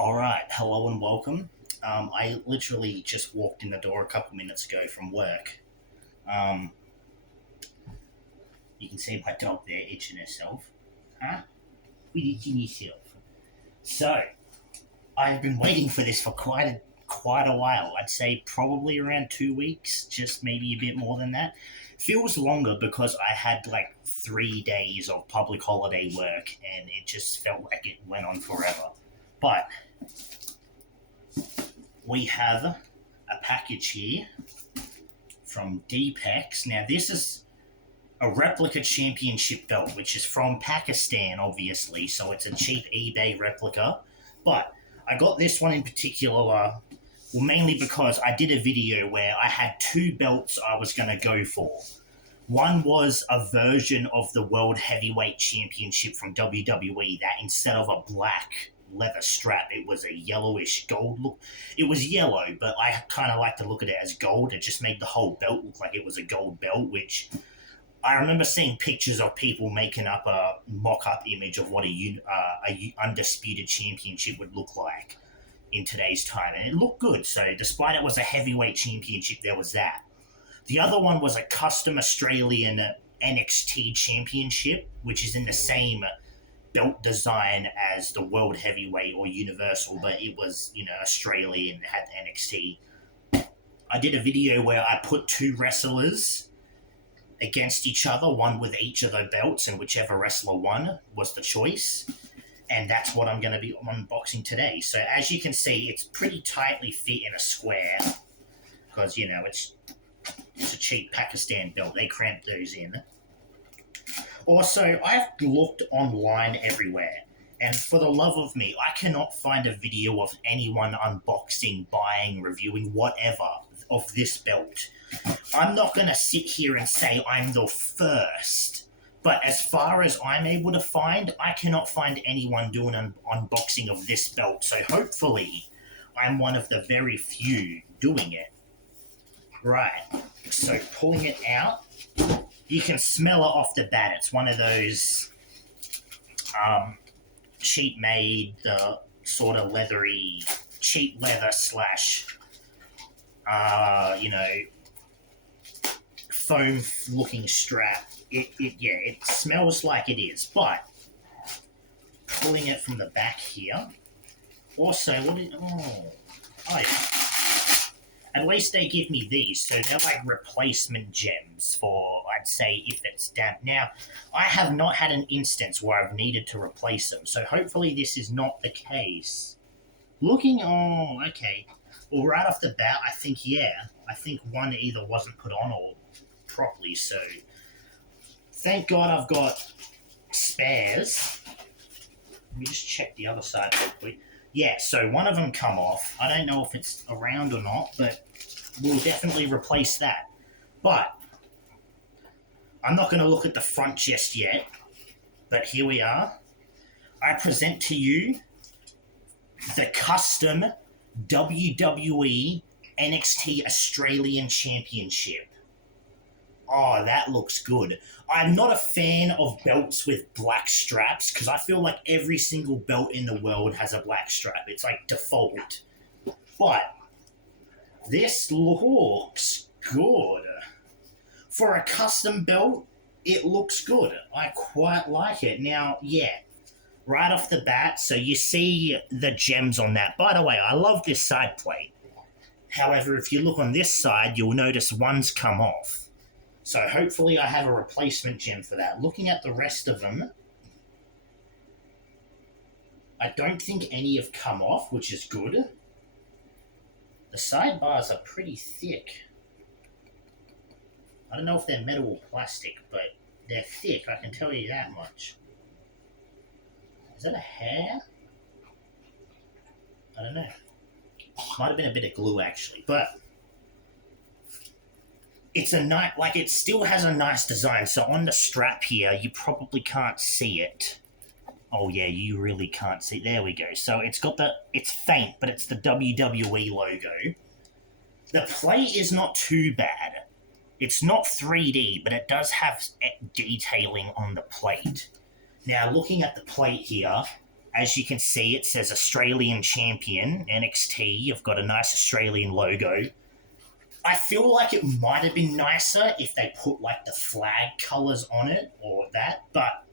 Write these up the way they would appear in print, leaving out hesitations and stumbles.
All right, hello and welcome. I literally just walked in the door a couple minutes ago from work. Um, you can see my dog there itching herself. Huh? Quit itching yourself. So, I've been waiting for this for quite a while. I'd say probably around 2 weeks, just maybe a bit more than that. Feels longer because I had like 3 days of public holiday work, and it just felt like it went on forever. But we have a package here from Deepex. Now, this is a replica championship belt, which is from Pakistan, obviously, so it's a cheap eBay replica. But I got this one in particular, mainly because I did a video where I had two belts I was going to go for. One was a version of the World Heavyweight Championship from WWE that instead of a black leather strap, it was a yellowish gold look. It was yellow, but I kind of like to look at it as gold. It just made the whole belt look like it was a gold belt, which I remember seeing pictures of people making up a mock-up image of what a undisputed championship would look like in today's time, and it looked good. So despite it was a heavyweight championship, there was that. The other one was a custom Australian NXT championship, which is in the same belt design as the World Heavyweight or Universal, but it was, Australian, had NXT. I did a video where I put two wrestlers against each other, one with each of the belts, and whichever wrestler won was the choice. And that's what I'm going to be unboxing today. So as you can see, it's pretty tightly fit in a square because, it's a cheap Pakistan belt. They cramp those in. Also, I've looked online everywhere, and for the love of me, I cannot find a video of anyone unboxing, buying, reviewing, whatever, of this belt. I'm not going to sit here and say I'm the first, but as far as I'm able to find, I cannot find anyone doing an unboxing of this belt, so hopefully I'm one of the very few doing it. Right, so pulling it out, you can smell it off the bat. It's one of those cheap made, sort of leathery, cheap leather slash, foam looking strap. It smells like it is, but pulling it from the back here. Also, at least they give me these, so they're like replacement gems for, I'd say, if it's damp. Now, I have not had an instance where I've needed to replace them, so hopefully this is not the case. Okay. Well, right off the bat, I think one either wasn't put on or properly, so thank God I've got spares. Let me just check the other side real quick. Yeah, so one of them come off. I don't know if it's around or not, but we'll definitely replace that. But I'm not going to look at the front just yet, but here we are. I present to you the custom WWE NXT Australian Championship. Oh, that looks good. I'm not a fan of belts with black straps because I feel like every single belt in the world has a black strap. It's like default. But this looks good. For a custom belt, it looks good. I quite like it. Now, right off the bat, so you see the gems on that. By the way, I love this side plate. However, if you look on this side, you'll notice one's come off. So hopefully I have a replacement gem for that. Looking at the rest of them, I don't think any have come off, which is good. The sidebars are pretty thick. I don't know if they're metal or plastic, but they're thick, I can tell you that much. Is that a hair? I don't know. Might have been a bit of glue, actually, but it's it still has a nice design. So on the strap here, you probably can't see it. Oh yeah, you really can't see. There we go. So it's faint, but it's the WWE logo. The plate is not too bad. It's not 3D, but it does have detailing on the plate. Now, looking at the plate here, As you can see, it says Australian Champion, NXT. I've got a nice Australian logo. I feel like it might have been nicer if they put like the flag colours on it or that, but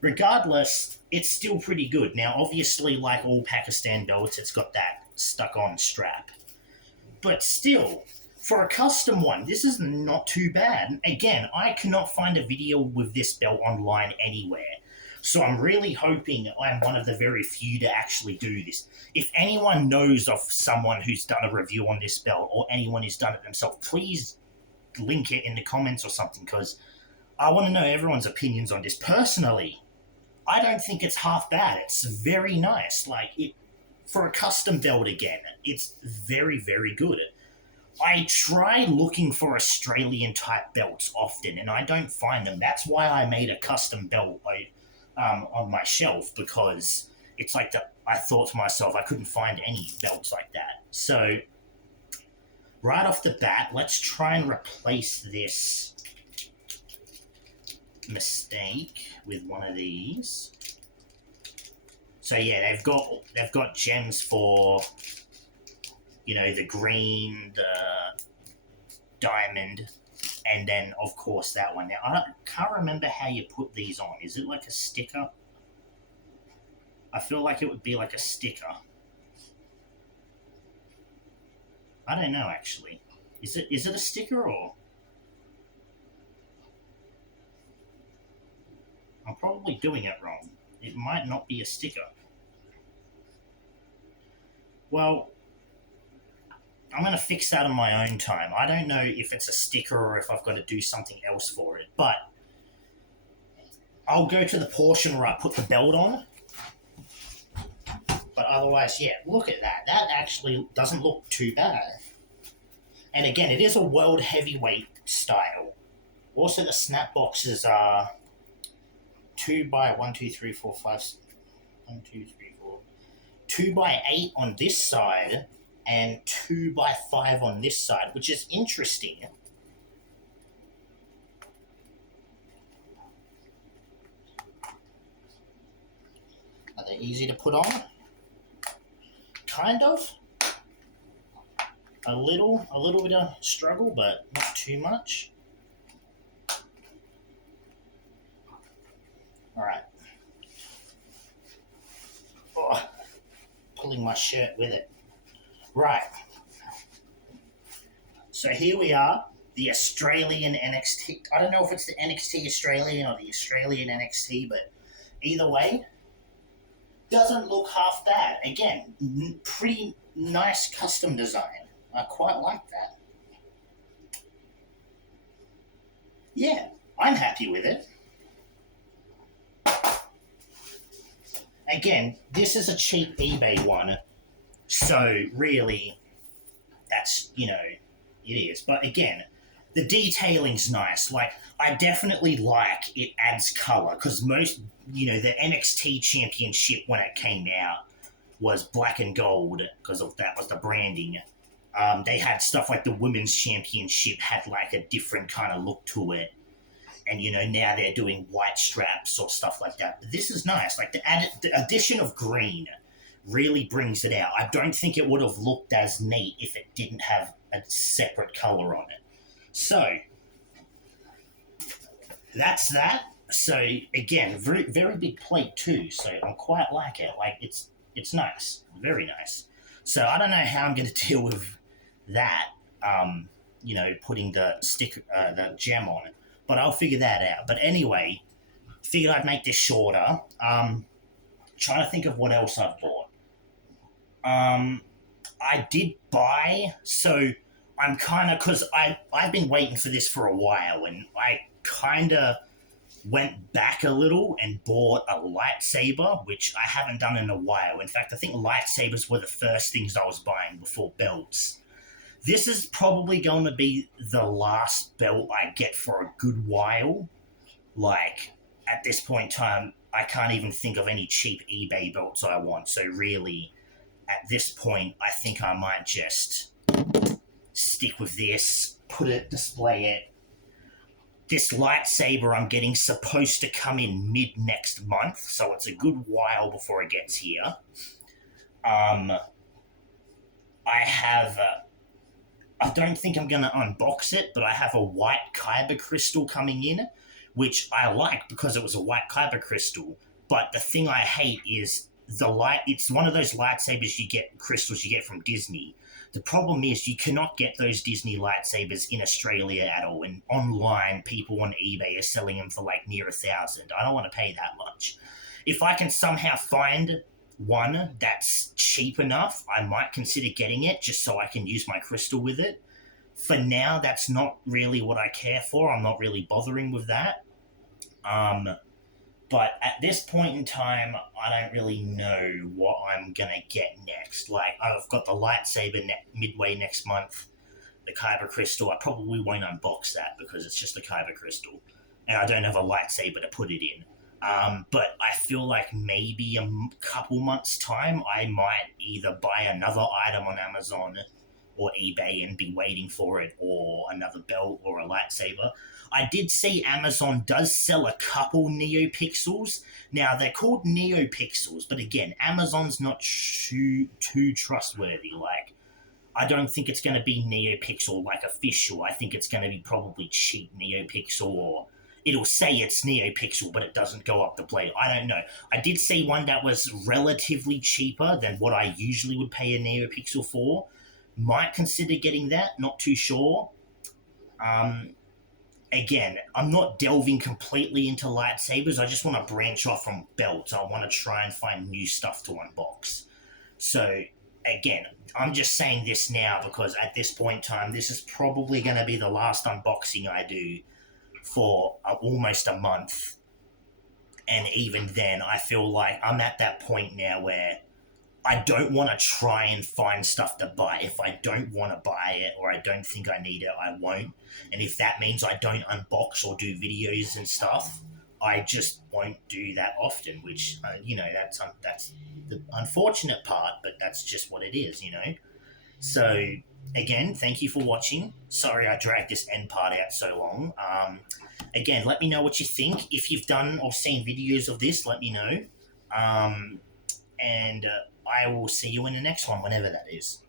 regardless, it's still pretty good. Now, obviously, like all Pakistan belts, it's got that stuck on strap. But still, for a custom one, this is not too bad. Again, I cannot find a video with this belt online anywhere. So I'm really hoping I'm one of the very few to actually do this. If anyone knows of someone who's done a review on this belt or anyone who's done it themselves, please link it in the comments or something, because I want to know everyone's opinions on this. Personally, I don't think it's half bad. It's very nice. Like, it for a custom belt again, it's very, very good. I try looking for Australian type belts often, and I don't find them. That's why I made a custom belt on my shelf, because it's like I thought to myself I couldn't find any belts like that. So right off the bat, let's try and replace this mistake with one of these. So yeah, they've got gems for, you know, the green, the diamond, and then of course that one. Now I can't remember how you put these on. Is it like a sticker? I feel like it would be like a sticker. I don't know actually. Is it a sticker or? I'm probably doing it wrong. It might not be a sticker. Well, I'm going to fix that on my own time. I don't know if it's a sticker or if I've got to do something else for it, but I'll go to the portion where I put the belt on. But otherwise, yeah, look at that. That actually doesn't look too bad. And again, it is a world heavyweight style. Also, the snap boxes are 2 by 1, 2, 3, 4, 5, 1, 2, 3, 4. 2 by 8 on this side and 2 by 5 on this side, which is interesting. Are they easy to put on? Kind of. A little bit of struggle, but not too much. All right. Oh, pulling my shirt with it. Right. So here we are, the Australian NXT. I don't know if it's the NXT Australian or the Australian NXT, but either way, doesn't look half bad. Again, pretty nice custom design. I quite like that. Yeah, I'm happy with it. Again, this is a cheap eBay one, so really, that's, you know, it is. But again, the detailing's nice. Like, I definitely like it adds color, because most, you know, the NXT Championship when it came out was black and gold, because of that was the branding. They had stuff like the Women's Championship had like a different kind of look to it. And, you know, now they're doing white straps or stuff like that. But this is nice. Like, the addition of green really brings it out. I don't think it would have looked as neat if it didn't have a separate color on it. So, that's that. So, again, very, very big plate too. So, I quite like it. Like, it's nice. Very nice. So, I don't know how I'm going to deal with that, you know, putting the gem on it. But I'll figure that out. But anyway, figured I'd make this shorter. Trying to think of what else I've bought. I did buy, so I'm kind of, because I've been waiting for this for a while, and I kind of went back a little and bought a lightsaber, which I haven't done in a while. In fact, I think lightsabers were the first things I was buying before belts. This is probably going to be the last belt I get for a good while. Like, at this point in time, I can't even think of any cheap eBay belts I want. So really, at this point, I think I might just stick with this, display it, this lightsaber I'm getting supposed to come in mid next month, so it's a good while before it gets here. I have. I don't think I'm going to unbox it, but I have a white kyber crystal coming in, which I like because it was a white kyber crystal. But the thing I hate is the light. It's one of those lightsabers you get, crystals you get from Disney. The problem is you cannot get those Disney lightsabers in Australia at all. And online, people on eBay are selling them for like near 1,000. I don't want to pay that much. If I can somehow find one that's cheap enough, I might consider getting it just so I can use my crystal with it. For now, that's not really what I care for. I'm not really bothering with that. Um, but at this point in time, I don't really know what I'm gonna get next. Like, I've got the lightsaber midway next month, the kyber crystal. I probably won't unbox that because it's just a kyber crystal, and I don't have a lightsaber to put it in. But I feel like maybe a couple months' time, I might either buy another item on Amazon or eBay and be waiting for it, or another belt or a lightsaber. I did see Amazon does sell a couple NeoPixels. Now, they're called NeoPixels, but again, Amazon's not too trustworthy. Like, I don't think it's going to be NeoPixel like official. I think it's going to be probably cheap NeoPixel, or it'll say it's NeoPixel, but it doesn't go up the blade. I don't know. I did see one that was relatively cheaper than what I usually would pay a NeoPixel for. Might consider getting that. Not too sure. Um, Again, I'm not delving completely into lightsabers. I just want to branch off from belts. I want to try and find new stuff to unbox. So, again, I'm just saying this now because at this point in time, this is probably going to be the last unboxing I do for almost a month. And even then, I feel like I'm at that point now where I don't want to try and find stuff to buy. If I don't want to buy it or I don't think I need it, I won't. And if that means I don't unbox or do videos and stuff, I just won't do that often, which, that's the unfortunate part, but that's just what it is, you know? So, again, thank you for watching. Sorry I dragged this end part out so long. Again, let me know what you think. If you've done or seen videos of this, let me know. And I will see you in the next one, whenever that is.